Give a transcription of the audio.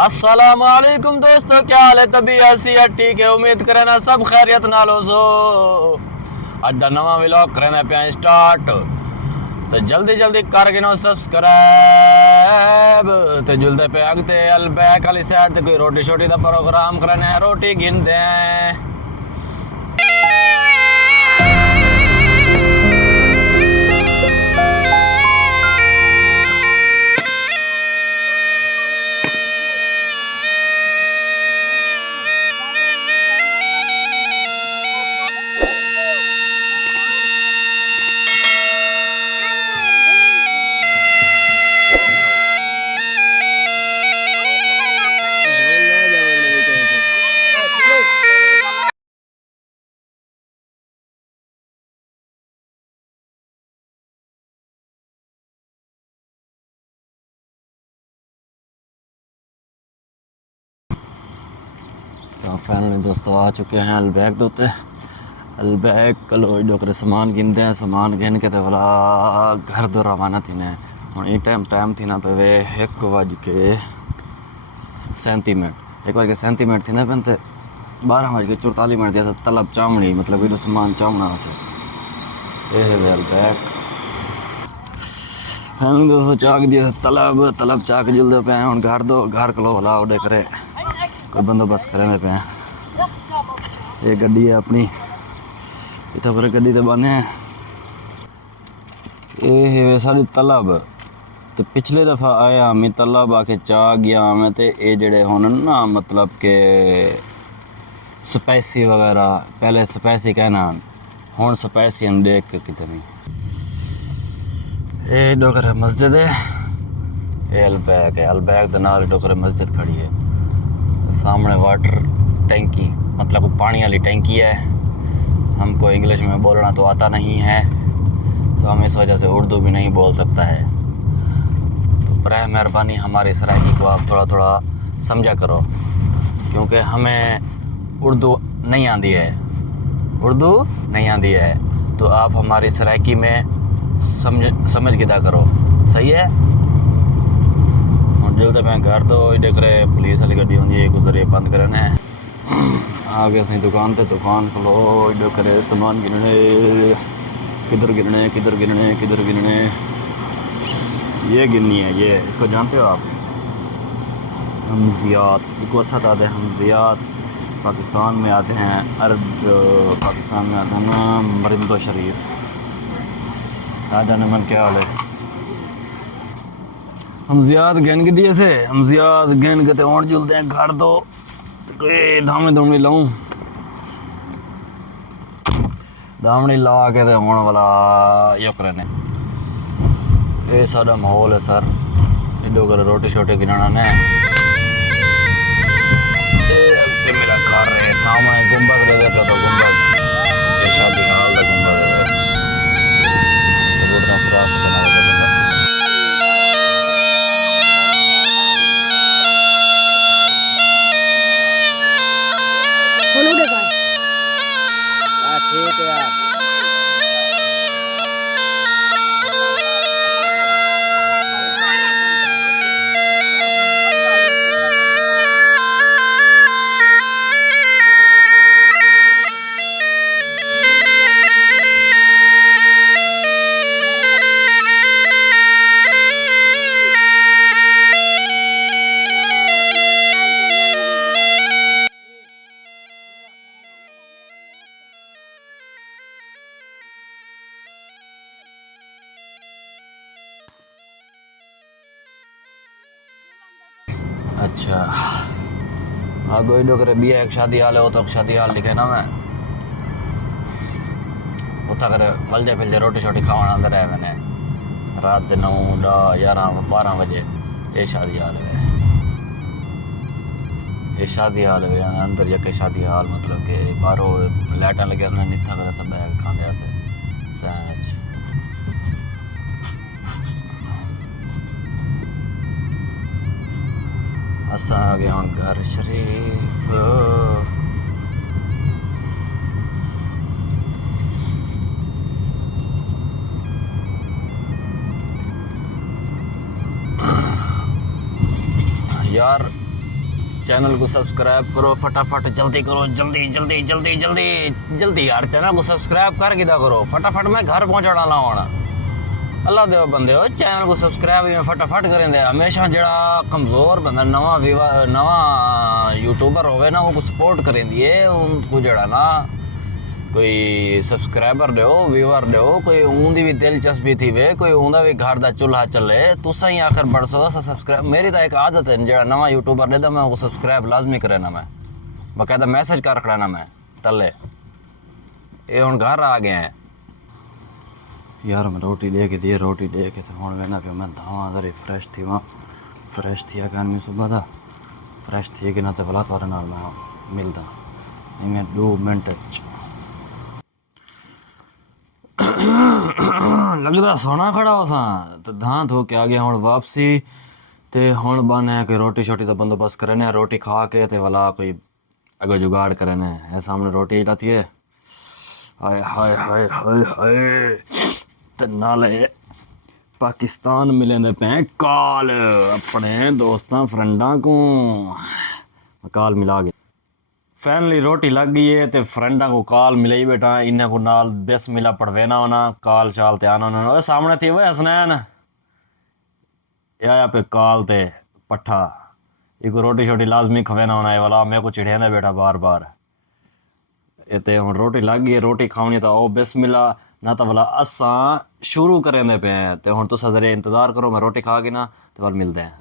अस्सलाम वालेकुम दोस्तों, क्या हाल है? तबीयत सेहत ठीक है? उम्मीद करें ना सब खैरियत नाल हो। सो अज दा नवा व्लॉग करना पे स्टार्ट, तो जल्दी जल्दी कर गिनो सब्सक्राइब। तो जुलते पे अगते अलबैक वाली साइड ते कोई रोटी शोटी दा प्रोग्राम करना है, रोटी गिनते हैं। तो फाइनली दोस्तों आ चुके हैं अलबैक दोते। अलबैक कलो डोकरे सामान गिनते हैं, सामान गिन के तो वाला घर दो रवाना थी ने। और ये टाइम थी ना पे वे 1:37 1:37 थी ना पे 12:44 जैसा तलब चामड़ी, मतलब ये सामान चामना से ये है वे अलबैक। फाइनली दोस्तों चाक दिया तलब चाक जुलते पे हैं। और घर कलो वाला उड़े करे कोई बंदोबस्त करे पे हैं। ये गड्डी है अपनी, इतना फिर गड्डी तो बने ये सारी तलब। तो पिछले दफ़ा आया मैं तलब आके चाह गया मैं, तो ये जड़े होने ना मतलब के स्पाइसी वगैरह, पहले स्पाइसी कहना हूँ स्पाइसी हम देख के कितनी। ये डोकर मस्जिद है, ये अलबैक है। अलबैक के नाल डोकर मस्जिद खड़ी है। सामने वाटर टैंकी, मतलब पानी वाली टैंकी है। हमको इंग्लिश में बोलना तो आता नहीं है, तो हम इस वजह से उर्दू भी नहीं बोल सकता है। तो बराह मेहरबानी हमारी सराइकी को आप थोड़ा थोड़ा समझा करो, क्योंकि हमें उर्दू नहीं आती है। तो आप हमारी सराइकी में समझ गिदा करो, सही है। जल्द मैं घर तो देख रहे पुलिस वाली गड्डी होंगी, गुजरे बंद करना है। आ गया सही दुकान ते, दुकान खोलो देख रहे सामान गिनने, किधर गिनने ये गिननी है। ये इसको जानते हो आप? हमजियात, एक वसत आते हैं हमजियात। पाकिस्तान में आते हैं पाकिस्तान में आते हैं ना मरिंदो शरीफ। राजा नमन क्या हाल है? हमजियात गिन के दिए से, हमजियात गिन के और जुलते हैं घर दो कोई धामनी लाऊं, धामनी ला के तो होने वाला यो करने। ये सारा माहौल है सर, इधो कर रोटी शोटी गिनाना ने। ये मेरा घर है, सामने गुंबद ले देखो तो गुंबद, ये शादी हाल का गुंबद है। कबूतरा फरास से बना हुआ बंदा। ठीक है यार। अच्छा हाँ, कोई डोकरे भी एक शादी हाल है, वो तो शादी हाल लिखे ना मैं उतना करे मलजे फिलजे रोटी शोटी खावा अंदर है मैंने रात के 9, 10, 11, 12 बजे। ये शादी हाल है, ये शादी हाल है अंदर जाके शादी हाल, मतलब कि बाहरों लाइटा लगे निथा करे सब खाते से सैच। असा आ गया हूँ घर शरीफ। यार चैनल को सब्सक्राइब करो फटाफट, जल्दी करो, जल्दी जल्दी जल्दी जल्दी जल्दी यार चैनल को सब्सक्राइब कर किदा करो फटाफट, मैं घर पहुँचा डाला होना। अल्लाह दे बंदे हो चैनल को सब्सक्राइब में फटाफट करें दे। हमेशा जड़ा कमज़ोर बंदा नवा यूट्यूबर होवे ना, वो को सपोर्ट करें दिए, उनको जड़ा ना कोई सब्सक्राइबर दो, व्यूअर दो, कोई उंदी भी दिलचस्पी थी वे, कोई उंदा भी घर दा चूल्हा चले, तुसा ही आखिर बढ़ सो सब्सक्राइब। मेरी तो एक आदत है जड़ा नवा यूट्यूबर दे मैं वो सब्सक्राइब लाजमी करे ना, मैं बाकायदा मैसेज कर रखना मैं तले। ये हुण घर आ गए हैं यार, मैं रोटी लेके दिए, रोटी लेके तो हुण वेना पे मैं धावां दरी फ्रेश थी वहाँ, फ्रेश थी अगर मैं सुबह दा फ्रेश थी कि ना तो भला थोड़े नाल मैं मिलदा इवें 2 मिनट लगदा सोना खड़ा हो सा तो धां धो के आ गया हुण वापसी। ते हुण बन है कि रोटी शोटी का बंदोबस्त करने, रोटी खा के ते वाला कोई अगो जुगाड़ करने है। सामने रोटी लाती है, हाय हाय हाय हाय हाय। ते नाले पाकिस्तान मिलेंदे पे कॉल अपने दोस्तां फ्रेंडां को, कॉल मिला गया फाइनली रोटी लग गई है। तो फ्रेंडा को कॉल मिले ही बेटा, इन्हें को नाल बिस्मिल्लाह पढ़वेना होना, कॉल चाल ते आना होना। ओए सामने थी वो हसनैन या पे कॉल ते पट्ठा इको रोटी शोटी लाजमी खवेना होना है वाला, मेरे को चिढ़ेंदा बेटा बार बार। ये हुण रोटी लग गई है, रोटी खानी तो ओ बिस्मिल्लाह ना तो वाला असां शुरू करेंदे पे हैं। तो हुण तुसां जरिए इंतज़ार करो, मैं रोटी खा के ना तो वाल मिलते हैं।